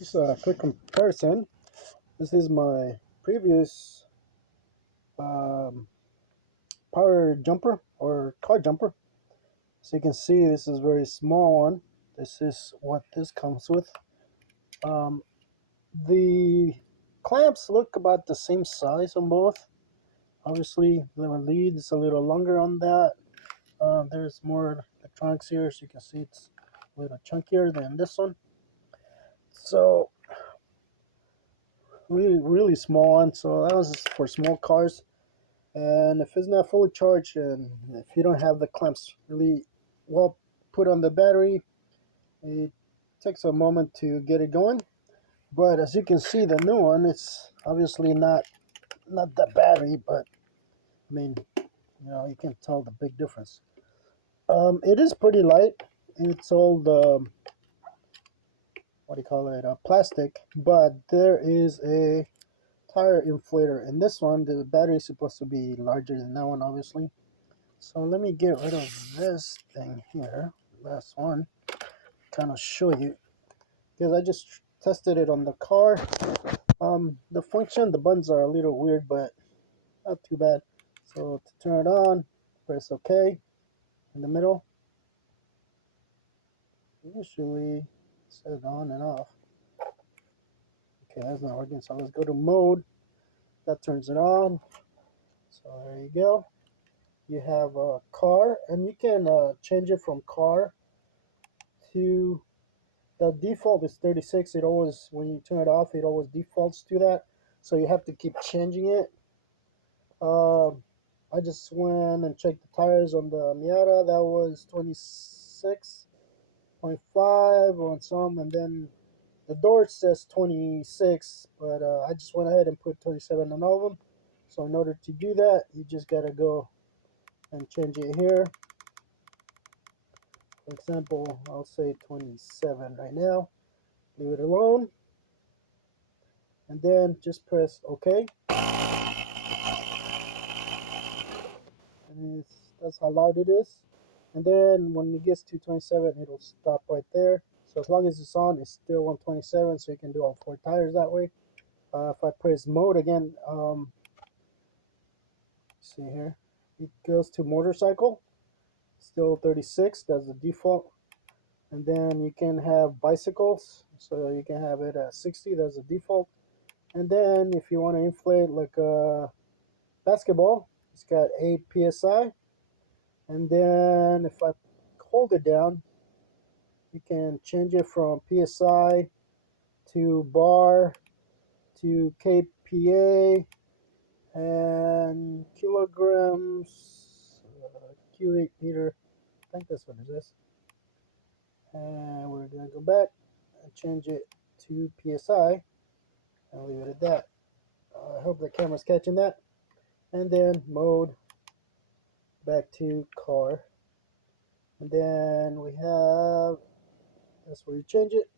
Just a quick comparison. This is my previous um, power jumper or car jumper. So you can see this is a very small one. This is what this comes with. Um, the clamps look about the same size on both. Obviously, the lead is a little longer on that. There's more electronics here, so you can see it's a little chunkier than this one. So really small one. So that was for small cars. And if it's not fully charged and if you don't have the clamps really well put on the battery, it takes a moment to get it going. But as you can see, the new one, it's obviously not the battery, but I mean, you can tell the big difference. It is pretty light. It's all the what do you call it, plastic, but there is a tire inflator in this one. The battery is supposed to be larger than that one, obviously. So let me get rid of this thing here, last one, kind of show you, because I just tested it on the car. The function, the buttons are a little weird, but not too bad. So to turn it on, press OK in the middle. Usually set it on and off. Okay, that's not working, so let's go to mode. That turns it on. So there you go. You have a car, and you can change it from car to the default is 36. It always, when you turn it off, it always defaults to that. So you have to keep changing it. I just went and checked the tires on the Miata. That was 26.5 on some, and then the door says 26, but I just went ahead and put 27 on all of them. So in order to do that, you just gotta go and change it here. For example, I'll say 27 right now. Leave it alone. And then just press OK. And that's how loud it is. And then when it gets to 27, it'll stop right there. So as long as it's on, it's still on 27, so you can do all four tires that way. If I press mode again, see here, it goes to motorcycle, still 36, that's the default. And then you can have bicycles, so you can have it at 60, that's the default. And then if you want to inflate like a basketball, it's got 8 psi. And then if I hold it down, you can change it from psi to bar to kPa and kilograms, cubic meter. I think that's what it is. And we're going to go back and change it to psi and leave it at that. I hope the camera's catching that. And then mode, back to car. And then we have, that's where you change it.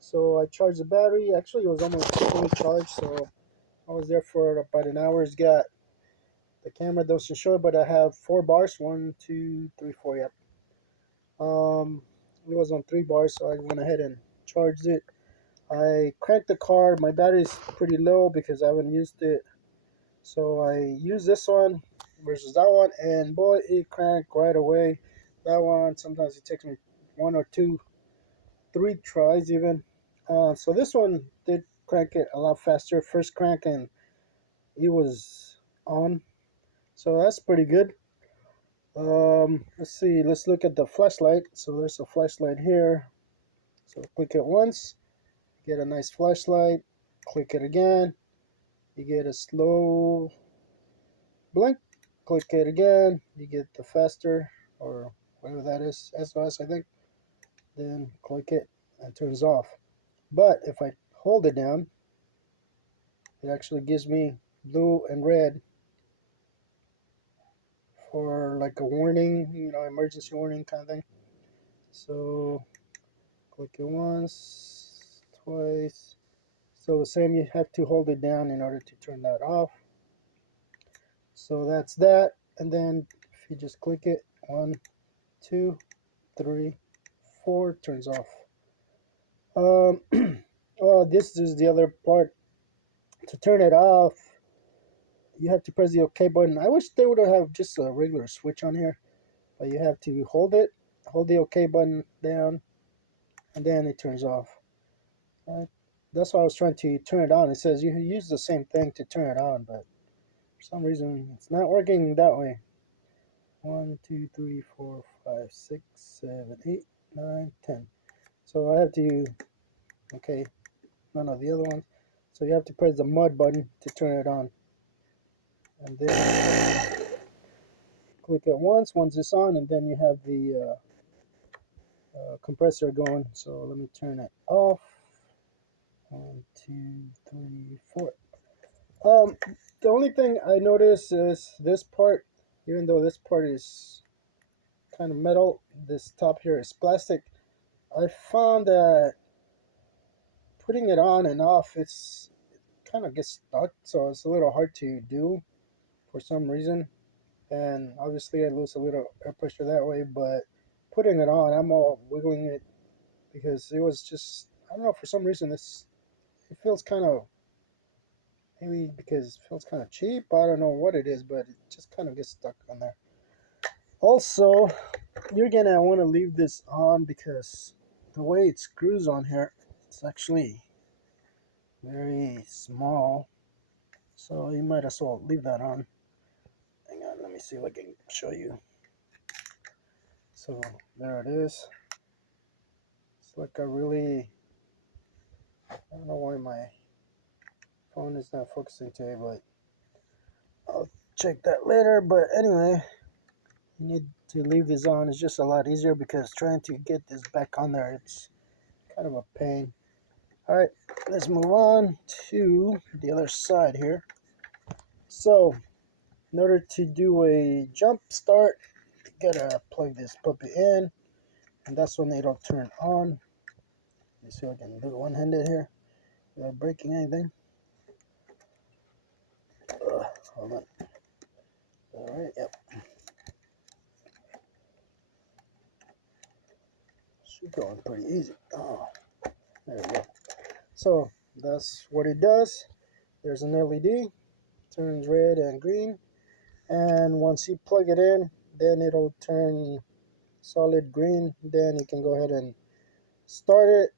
So I charged the battery. Actually, it was almost fully charged, so I was there for about an hour. It's got the camera doesn't show it, but I have 4 bars. 1, 2, 3, 4. Yep. It was on 3 bars, so I went ahead and charged it. I cranked the car. My battery's pretty low because I haven't used it, so I used this one versus that one, and boy, it cranked right away. That one sometimes it takes me 1 or 2, 3 tries even. So this one did crank it a lot faster. First crank and it was on, so that's pretty good. Let's see, let's look at the flashlight. So there's a flashlight here. So click it once, get a nice flashlight. Click it again, you get a slow blink. Click it again, you get the faster, or whatever that is, SOS I think. Then click it and it turns off. But if I hold it down, it actually gives me blue and red for like a warning, emergency warning kind of thing. So click it once, twice. So the same, you have to hold it down in order to turn that off. So that's that. And then if you just click it, 1, 2, 3, 4, turns off. now this is the other part. To turn it off, you have to press the OK button. I wish they would have just a regular switch on here, but you have to hold the OK button down, and then it turns off. Uh, that's why I was trying to turn it on. It says you use the same thing to turn it on, but for some reason it's not working that way. 1, 2, 3, 4, 5, 6, 7, 8, 9, 10. So I have to, okay, none of the other ones. So you have to press the mud button to turn it on. And then click it once it's on, and then you have the compressor going. So let me turn it off. 1, 2, 3, 4. The only thing I noticed is this part, even though this part is kind of metal, this top here is plastic. I found that putting it on and off, it kind of gets stuck, so it's a little hard to do for some reason. And obviously I lose a little air pressure that way, but putting it on, I'm all wiggling it because it was just, I don't know, for some reason it feels kind of, maybe because it feels kind of cheap, I don't know what it is, but it just kind of gets stuck on there. Also, you're gonna want to leave this on because the way it screws on here, it's actually very small, so you might as well leave that on. Hang on, let me see if I can show you. So there it is. It's like a really, I don't know why my phone is not focusing today, but I'll check that later. But anyway, you need to leave this on. It's just a lot easier because trying to get this back on there, it's kind of a pain. All right, let's move on to the other side here. So in order to do a jump start, you gotta plug this puppy in, and that's when it'll turn on. Let me see if I can do it one-handed here without breaking anything. Hold on. All right, yep. She's going pretty easy. Oh, there we go. So that's what it does. There's an LED, turns red and green, and once you plug it in, then it'll turn solid green. Then you can go ahead and start it.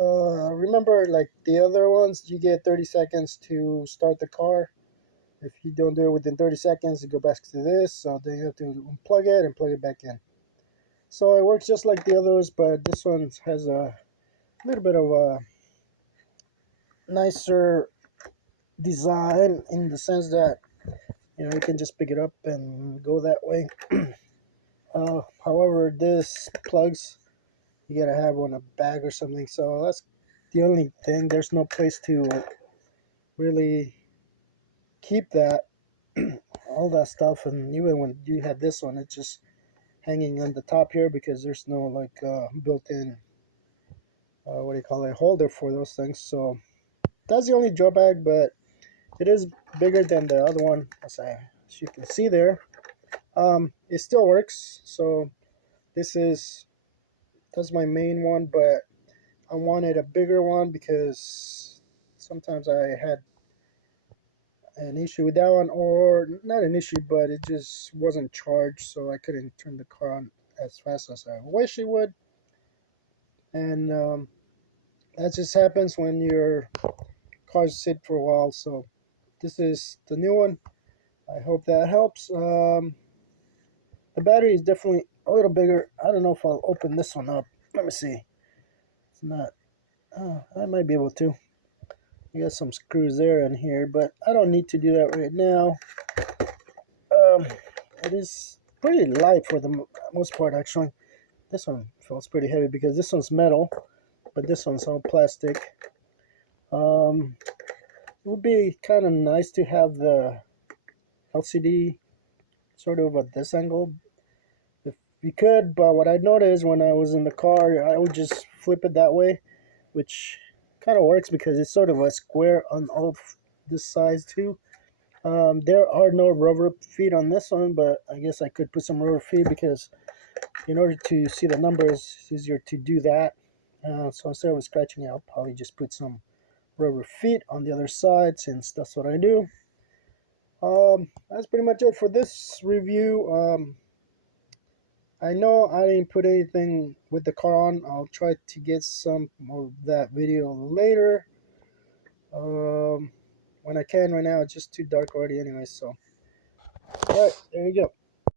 Remember, like the other ones, you get 30 seconds to start the car. If you don't do it within 30 seconds, you go back to this. So then you have to unplug it and plug it back in. So it works just like the others, but this one has a little bit of a nicer design in the sense that you can just pick it up and go that way. However, this plugs, you gotta have on a bag or something. So that's the only thing. There's no place to really keep that all that stuff. And even when you have this one, it's just hanging on the top here because there's no like built-in what do you call it, holder for those things. So that's the only drawback, but it is bigger than the other one, as you can see there. It still works. So that's my main one, but I wanted a bigger one because sometimes I had an issue with that one, or not an issue, but it just wasn't charged, so I couldn't turn the car on as fast as I wish it would. And that just happens when your cars sit for a while. So this is the new one. I hope that helps. The battery is definitely a little bigger. I don't know if I'll open this one up. Let me see. It's not. I might be able to. You got some screws there and here, but I don't need to do that right now. It is pretty light for the most part, actually. This one feels pretty heavy because this one's metal, but this one's all plastic. It would be kind of nice to have the LCD sort of at this angle if you could, but what I noticed when I was in the car, I would just flip it that way, which kind of works because it's sort of a square on all this size too. There are no rubber feet on this one, but I guess I could put some rubber feet because in order to see the numbers, it's easier to do that. So instead of scratching it, I'll probably just put some rubber feet on the other side, since that's what I do. That's pretty much it for this review. I know I didn't put anything with the car on. I'll try to get some more of that video later. When I can. Right now it's just too dark already anyway, so alright, there you go.